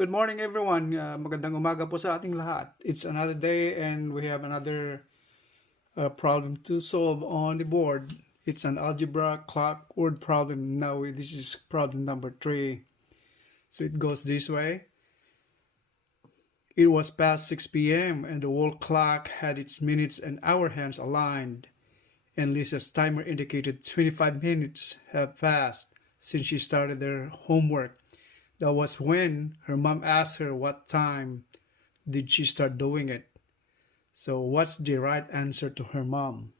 Good morning everyone. Magandang umaga po sa ating lahat. It's another day and we have another problem to solve on the board. It's an algebra clock word problem. Now this is problem number 3. So it goes this way. It was past 6 p.m. and the wall clock had its minutes and hour hands aligned. And Lisa's timer indicated 25 minutes have passed since she started her homework. That was when her mom asked her what time did she start doing it. So what's the right answer to her mom?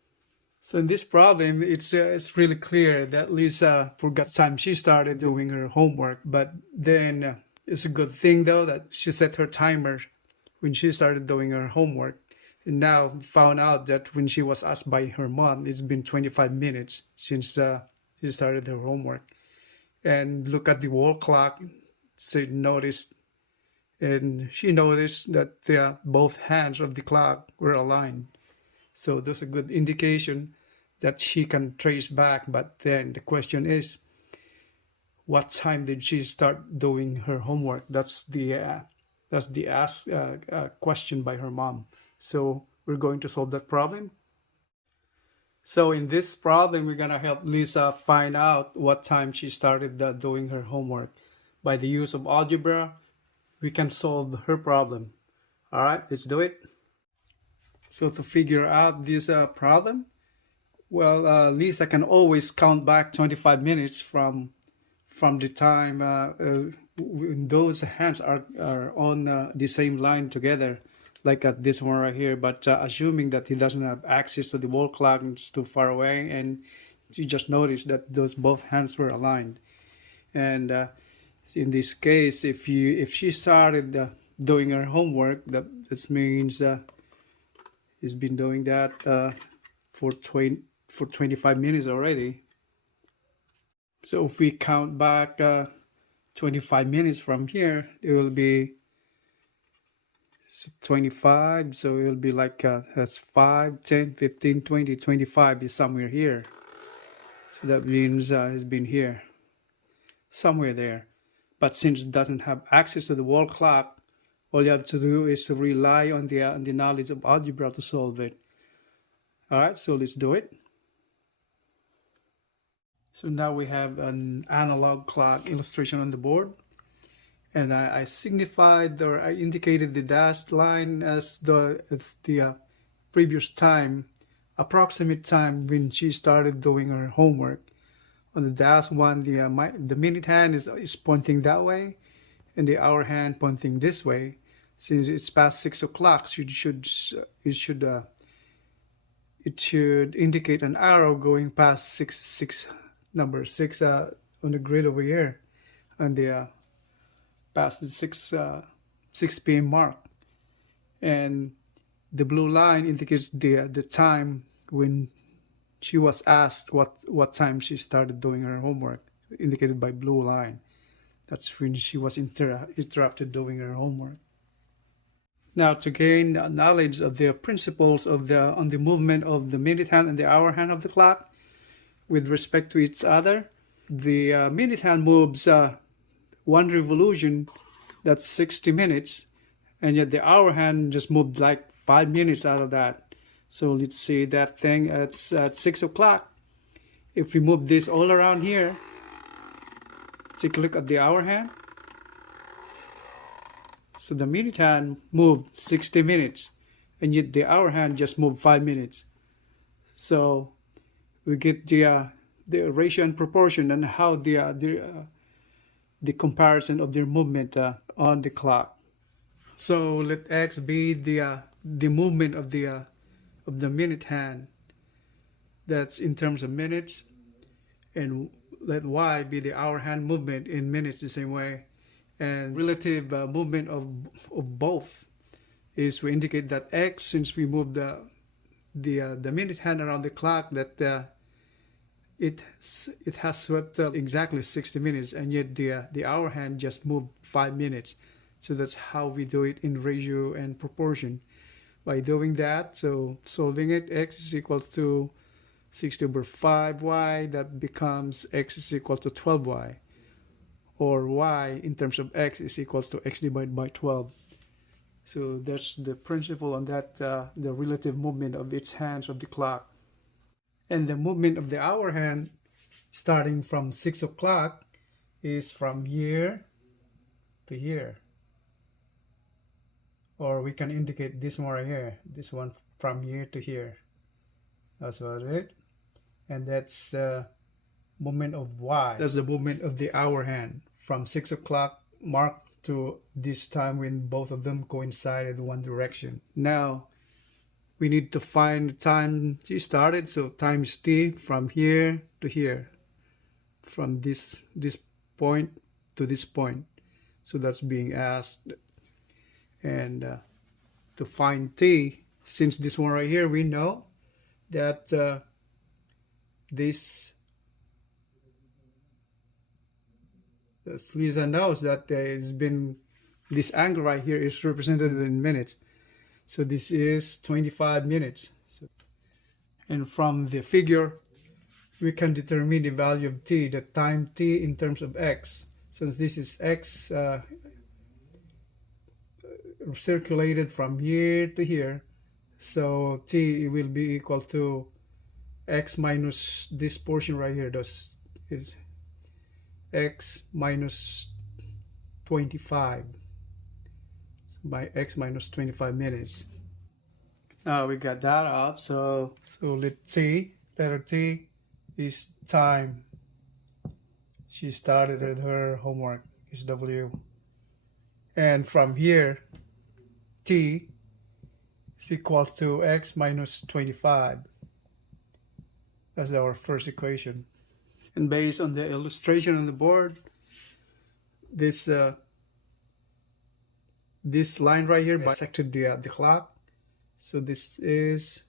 So in this problem, it's really clear that Lisa forgot time she started doing her homework. But then it's a good thing though that she set her timer when she started doing her homework. And now found out that when she was asked by her mom, it's been 25 minutes since she started her homework. And look at the wall clock. She noticed that both hands of the clock were aligned. So that's a good indication that she can trace back. But then the question is, what time did she start doing her homework? That's the question by her mom. So we're going to solve that problem. So in this problem, we're gonna help Lisa find out what time she started doing her homework. By the use of algebra, we can solve her problem. All right, let's do it. So to figure out this problem, well, Lisa can always count back 25 minutes from the time when those hands are on the same line together, like at this one right here. But assuming that he doesn't have access to the wall clock, it's too far away, and you just notice that those both hands were aligned. And in this case, if she started doing her homework, that means he's been doing that for 25 minutes already. So if we count back 25 minutes from here, it will be 25. So it will be like that's 5, 10, 15, 20, 25 is somewhere here. So that means he's been here, somewhere there. But since it doesn't have access to the wall clock, all you have to do is to rely on the knowledge of algebra to solve it. All right, so let's do it. So now we have an analog clock illustration on the board. And I signified, or I indicated the dashed line as the previous time, approximate time when she started doing her homework. On the dash one, the minute hand is pointing that way, and the hour hand pointing this way. Since it's past 6 o'clock, it should indicate an arrow going past number 6 on the grid over here, and the past the 6 p.m. mark. And the blue line indicates the time when she was asked what time she started doing her homework, indicated by blue line. That's when she was interrupted doing her homework. Now, to gain knowledge of the principles on the movement of the minute hand and the hour hand of the clock with respect to each other, the minute hand moves one revolution, that's 60 minutes, and yet the hour hand just moved like 5 minutes out of that. So let's see that thing at 6 o'clock. If we move this all around here, take a look at the hour hand. So the minute hand moved 60 minutes, and yet the hour hand just moved 5 minutes. So we get the ratio and proportion and how the comparison of their movement on the clock. So let X be the movement of the minute hand, that's in terms of minutes, and let Y be the hour hand movement in minutes the same way. And relative movement of both is we indicate that X, since we move the minute hand around the clock, that it has swept exactly 60 minutes, and yet the hour hand just moved 5 minutes. So that's how we do it in ratio and proportion. By doing that, so solving it, X is equal to 60 over 5y, that becomes X is equal to 12y. or y in terms of x is equals to x divided by 12. So that's the principle on that, the relative movement of its hands of the clock. And the movement of the hour hand starting from 6 o'clock is from here to here. Or we can indicate this one right here, this one from here to here. That's about it. And that's movement of y. That's the movement of the hour hand from 6 o'clock mark to this time when both of them coincide in one direction. Now we need to find the time t started, so times t from here to here, from this point to this point. So that's being asked. And to find t, since this one right here, we know that this Lisa knows that it's been, this angle right here is represented in minutes. So this is 25 minutes. And from the figure, we can determine the value of t, the time t in terms of x. Since this is x circulated from here to here, so t will be equal to x minus this portion right here. This is x minus 25 by x minus 25 minutes. Now we got that up, so let t, letter t is time. She started at her homework, is w. And from here, t is equal to x minus 25. That's our first equation. And based on the illustration on the board, this line right here bisected the clock. So this is,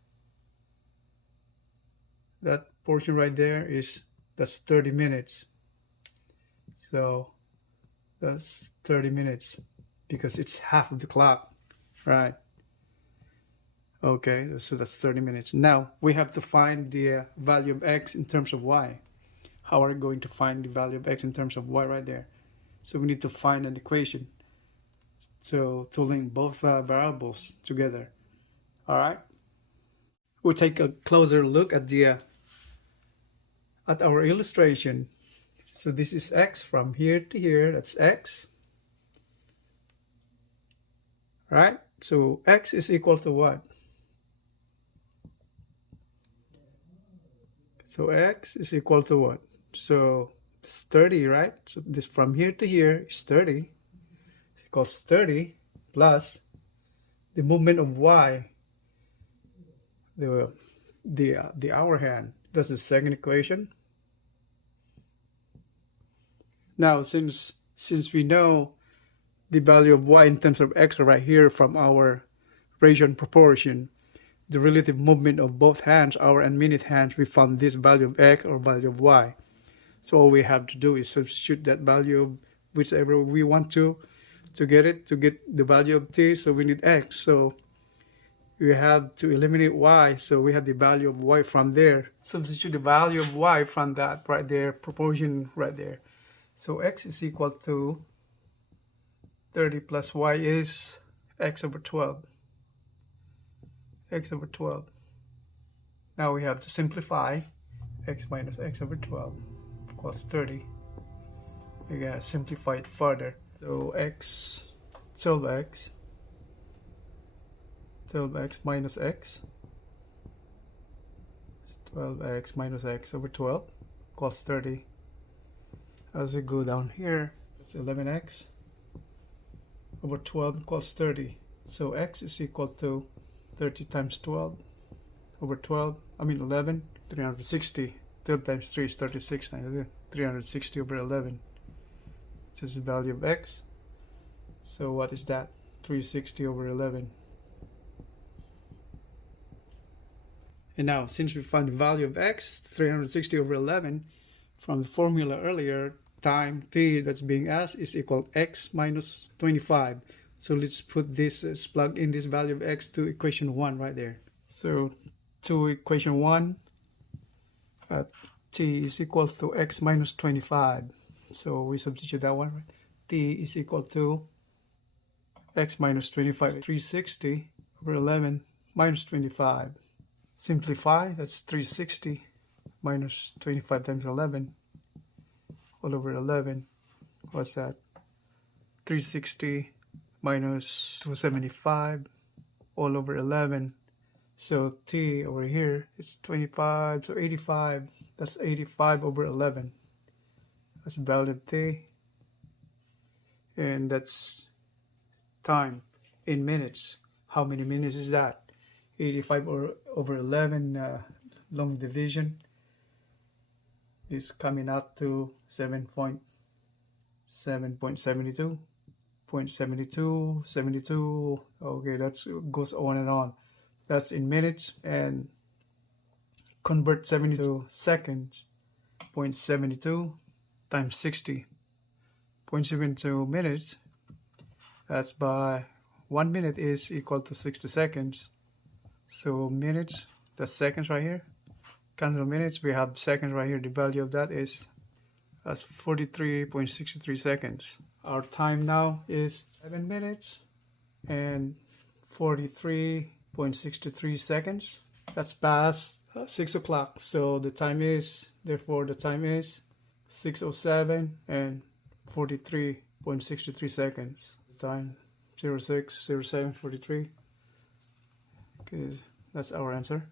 that portion right there that's 30 minutes. So that's 30 minutes because it's half of the clock, right? Okay, so that's 30 minutes. Now we have to find the value of x in terms of y. How are we going to find the value of x in terms of y right there? So we need to find an equation to link both variables together. All right. We'll take a closer look at our illustration. So this is x from here to here. That's x. All right. So x is equal to what? So x is equal to what? So it's 30, right? So this from here to here is 30. It's equals 30 plus the movement of y, the hour hand. That's the second equation. Now since we know the value of y in terms of x right here from our ratio and proportion, the relative movement of both hands, hour and minute hands, we found this value of x or value of y. So all we have to do is substitute that value of whichever we want to get the value of t. So we need x. So we have to eliminate y. So we have the value of y from there. Substitute the value of y from that right there, proportion right there. So x is equal to 30 plus y is x over 12. X over 12. Now we have to simplify. X minus x over 12 equals 30. We gotta simplify it further. So x, 12x minus x, 12x minus x over 12 equals 30. As we go down here, it's 11x over 12 equals 30. So x is equal to 30 times 12 over 11, 360. 12 times 3 is 36, 360 over 11. This is the value of x. So what is that? 360 over 11. And now, since we found the value of x, 360 over 11, from the formula earlier, time t that's being asked is equal to x minus 25. So let's put this, plug in this value of x to equation 1 right there. So to equation 1, t is equals to x minus 25. So we substitute that one. T is equal to x minus 25, 360 over 11 minus 25. Simplify, that's 360 minus 25 times 11 all over 11. What's that? 360 minus 275 all over 11. So T over here is 25, so 85. That's 85 over 11. That's the value of T. And that's time in minutes. How many minutes is that? 85 over 11 long division is coming out to 7.72. 72. Okay, that goes on and on. That's in minutes, and convert 70 to seconds. 0.72 times 60. 0.72 minutes. That's by 1 minute is equal to 60 seconds. So minutes, that's seconds right here. Cancel minutes, we have seconds right here. The value of that is 43.63 seconds. Our time now is 7 minutes and 43.63 seconds. That's past 6 o'clock. So the time is, therefore the time is 6:07 and 43.63 seconds. The time 06:07:43. Okay, that's our answer.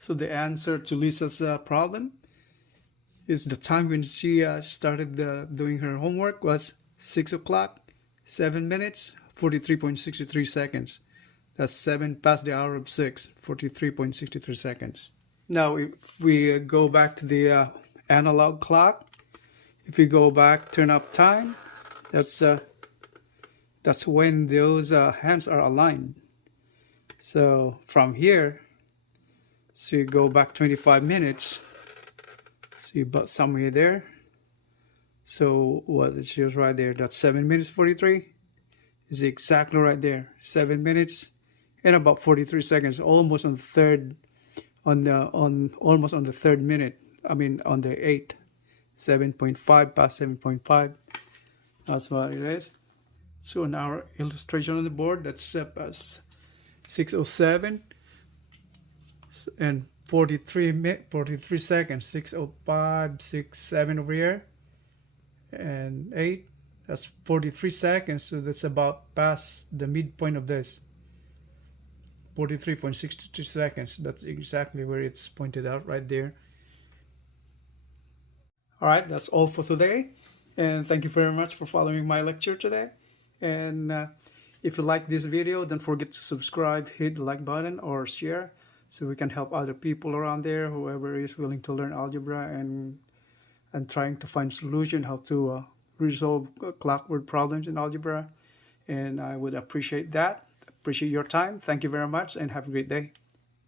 So the answer to Lisa's problem is the time when she started doing her homework was 6 o'clock, 7 minutes, 43.63 seconds. That's 7 past the hour of 6, 43.63 seconds. Now, if we go back to the analog clock, if we go back, turn up time, that's when those hands are aligned. So from here, so you go back 25 minutes, so you about somewhere there. So what it shows right there, that's 7 minutes 43 is exactly right there. 7 minutes and about 43 seconds, almost on the third, almost on the third minute. I mean on the 8, 7.5 past 7.5. That's what it is. So in our illustration on the board, that's 6:07 and 43 seconds. 6:05, 6:07 over here, and 8. That's 43 seconds. So that's about past the midpoint of this. 43.62 seconds. That's exactly where it's pointed out right there. All right, that's all for today. And thank you very much for following my lecture today. And if you like this video, don't forget to subscribe, hit the like button or share so we can help other people around there, whoever is willing to learn algebra and trying to find solution how to resolve clockwork problems in algebra. And I would appreciate that. Appreciate your time. Thank you very much and have a great day.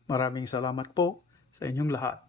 Maraming salamat po sa inyong lahat.